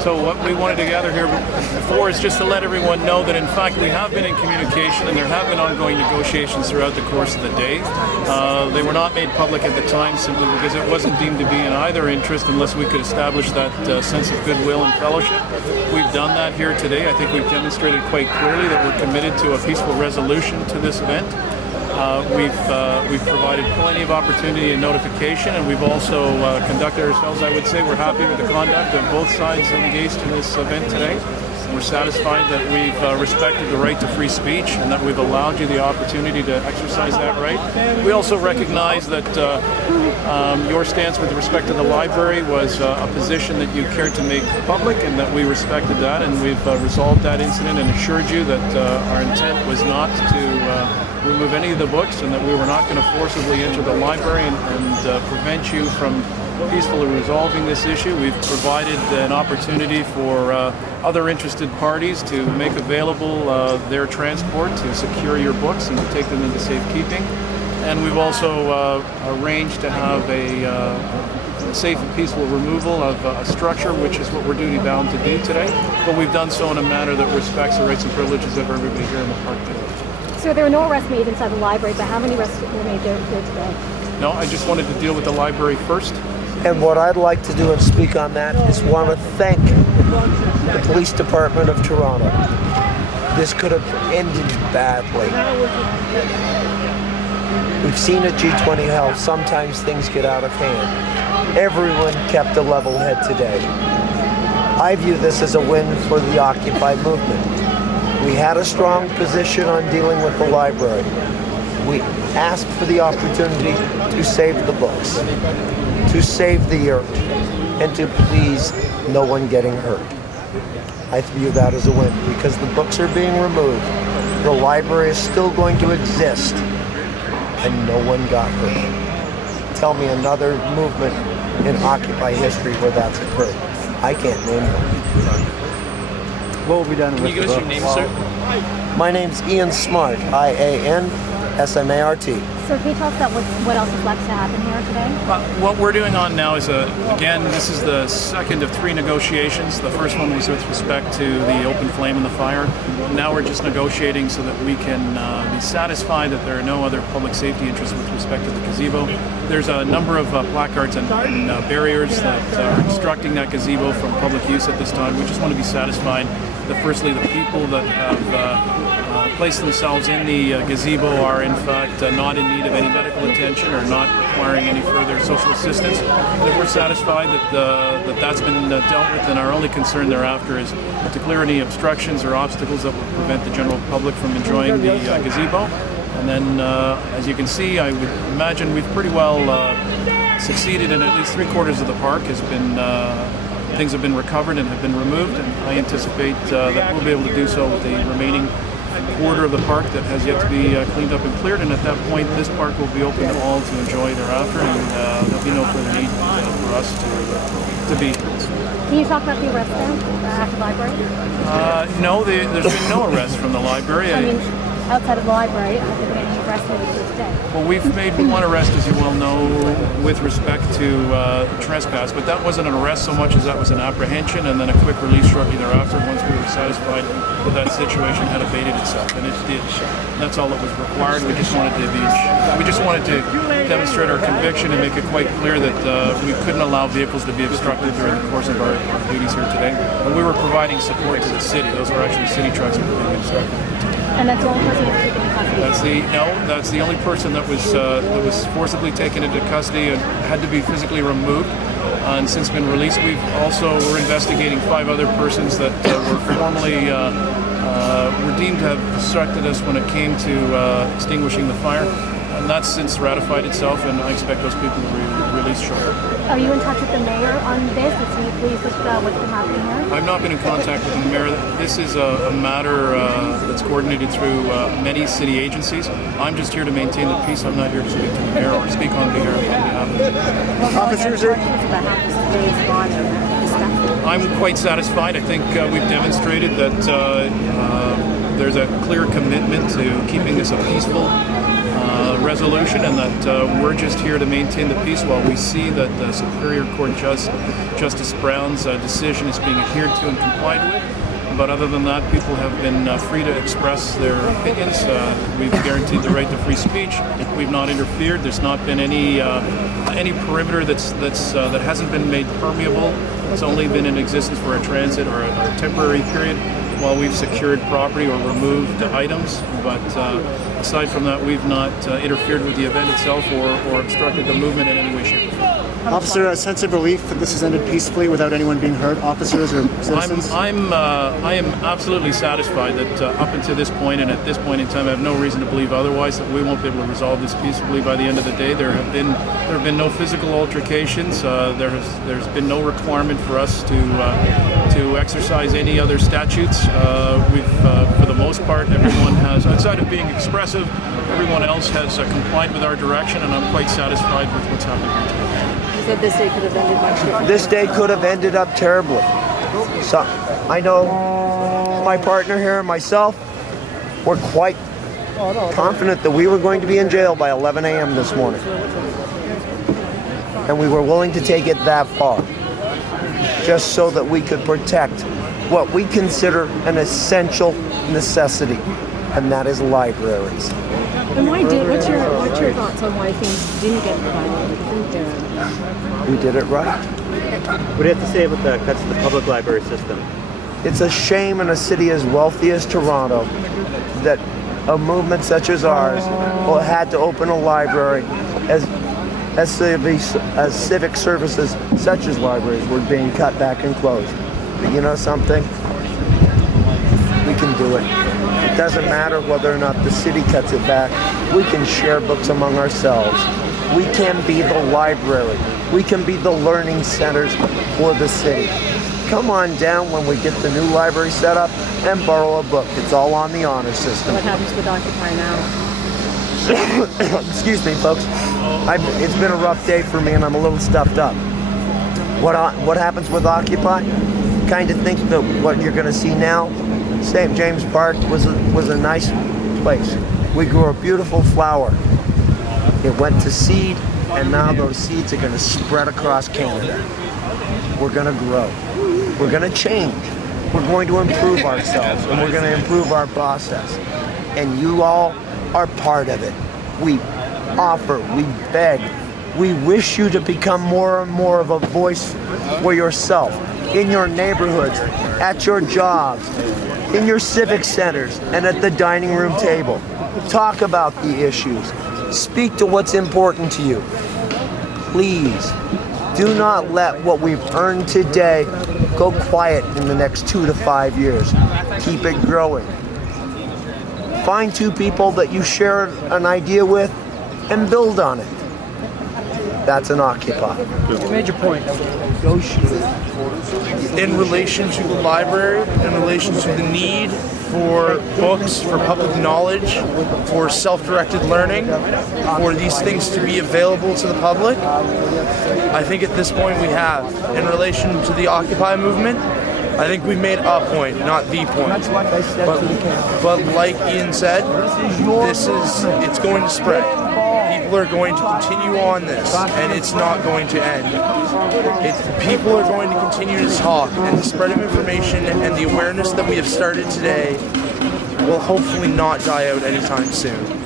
So what we wanted to gather here before is just to let everyone know that in fact we have been in communication and there have been ongoing negotiations throughout the course of the day. They were not made public at the time simply because it wasn't deemed to be in either interest unless we could establish that sense of goodwill and fellowship. We've done that here today. I think we've demonstrated quite clearly that we're committed to a peaceful resolution to this event. We've provided plenty of opportunity and notification, and we've also conducted ourselves, I would say, we're happy with the conduct of both sides engaged in this event today. We're satisfied that we've respected the right to free speech and that we've allowed you the opportunity to exercise that right. We also recognize that your stance with respect to the library was a position that you cared to make public, and that we respected that, and we've resolved that incident and assured you that our intent was not to remove any of the books, and that we were not going to forcibly enter the library and prevent you from peacefully resolving this issue. We've provided an opportunity for other interested parties to make available their transport to secure your books and to take them into safekeeping. And we've also arranged to have a safe and peaceful removal of a structure, which is what we're duty bound to do today. But we've done so in a manner that respects the rights and privileges of everybody here in the park today. So there were no arrests made inside the library, but how many arrests were made there today? No, I just wanted to deal with the library first. And what I'd like to do and speak on that is want to thank the Police Department of Toronto. This could have ended badly. We've seen at G20 how sometimes things get out of hand. Everyone kept a level head today. I view this as a win for the Occupy movement. We had a strong position on dealing with the library. We asked for the opportunity to save the books, to save the earth, and to please no one getting hurt. I view that as a win because the books are being removed. The library is still going to exist, and no one got hurt. Tell me another movement in Occupy history where that's occurred. I can't name one. What will be done with the book? Can you give us your name, sir? My name's Ian Smart, IAN-SMART. So can you tell us about what else is left to happen here today? What we're doing on now is, again, this is the second of 3 negotiations. The first one was with respect to the open flame in the fire. Now we're just negotiating so that we can be satisfied that there are no other public safety interests with respect to the gazebo. There's a number of placards and barriers that are obstructing that gazebo from public use at this time. We just want to be satisfied that firstly the people that have placed themselves in the gazebo are in fact not in need of any medical attention or not requiring any further social assistance. That we're satisfied that that's been dealt with, and our only concern thereafter is to clear any obstructions or obstacles that would prevent the general public from enjoying the gazebo. And then, as you can see, I would imagine we've pretty well succeeded in at least 3/4 of the park. Things have been recovered and have been removed, and I anticipate that we'll be able to do so with the remaining quarter of the park that has yet to be cleaned up and cleared. And at that point, this park will be open to all to enjoy thereafter, and there'll be no further need for us to be. Can you talk about the arrest there at the library? No, there's been no arrest from the library. I mean, outside of the library, have there been any arrests made today? Well, we've made one arrest, as you well know, with respect to trespass, but that wasn't an arrest so much as that was an apprehension and then a quick release shortly thereafter once we were satisfied that situation had abated itself, and it did. That's all that was required. We just wanted to demonstrate our conviction and make it quite clear that we couldn't allow vehicles to be obstructed during the course of our duties here today. And we were providing support to the city. Those were actually city trucks that were being obstructed. And that's the only person who's taken into custody? That's the only person that was forcibly taken into custody and had to be physically removed and since been released. We're investigating 5 other persons that were formerly were deemed to have obstructed us when it came to extinguishing the fire. And that's since ratified itself, and I expect those people to be released shortly. Are you in touch with the mayor on this? Is he pleased with what's been happening here? I've not been in contact with the mayor. This is a matter that's coordinated through many city agencies. I'm just here to maintain the peace. I'm not here to speak to the mayor or speak on behalf of Officers I'm quite satisfied. I think we've demonstrated that there's a clear commitment to keeping this a peaceful resolution, and that we're just here to maintain the peace while we see that the Superior Court Justice Brown's decision is being adhered to and complied with. But other than that, people have been free to express their opinions. We've guaranteed the right to free speech. We've not interfered. There's not been any perimeter that hasn't been made permeable. It's only been in existence for a transit or a temporary period while we've secured property or removed items. But aside from that, we've not interfered with the event itself or obstructed the movement in any way, shape, or form. Officer, a sense of relief that this has ended peacefully without anyone being hurt, officers or citizens? I am absolutely satisfied that up until this point, and at this point in time, I have no reason to believe otherwise, that we won't be able to resolve this peacefully by the end of the day. There have been no physical altercations. There's been no requirement for us to exercise any other statutes. For the most part, everyone has, outside of being expressive, everyone else has complied with our direction, and I'm quite satisfied with what's happening here today. You said this day could have ended much differently. This day could have ended up terribly. So I know my partner here and myself were quite confident that we were going to be in jail by 11 a.m. this morning. And we were willing to take it that far, just so that we could protect what we consider an essential necessity, and that is libraries. And what's your thoughts on why things didn't get provided? We did it right. What do you have to say about the cuts to the public library system? It's a shame in a city as wealthy as Toronto that a movement such as ours had to open a library as civic services such as libraries were being cut back and closed. But you know something? We can do it. It doesn't matter whether or not the city cuts it back. We can share books among ourselves. We can be the library. We can be the learning centers for the city. Come on down when we get the new library set up and borrow a book. It's all on the honor system. What happens with Occupy now? Excuse me, folks. It's been a rough day for me, and I'm a little stuffed up. What happens with Occupy? Kind of think that what you're going to see now, St. James Park was a nice place. We grew a beautiful flower. It went to seed, and now those seeds are going to spread across Canada. We're going to grow. We're going to change. We're going to improve ourselves, and we're going to improve our process. And you all are part of it. We offer, we beg, we wish you to become more and more of a voice for yourself in your neighborhoods, at your jobs, in your civic centers, and at the dining room table. Talk about the issues. Speak to what's important to you. Please, do not let what we've earned today go quiet in the next 2 to 5 years. Keep it growing. Find 2 people that you share an idea with and build on it. That's an Occupy. Major point. In relation to the library, in relation to the need for books, for public knowledge, for self-directed learning, for these things to be available to the public, I think at this point we have. In relation to the Occupy movement, I think we've made a point, not the point. But like Ian said, it's going to spread. People are going to continue on this, and it's not going to end. People are going to continue to talk, and the spread of information and the awareness that we have started today will hopefully not die out anytime soon.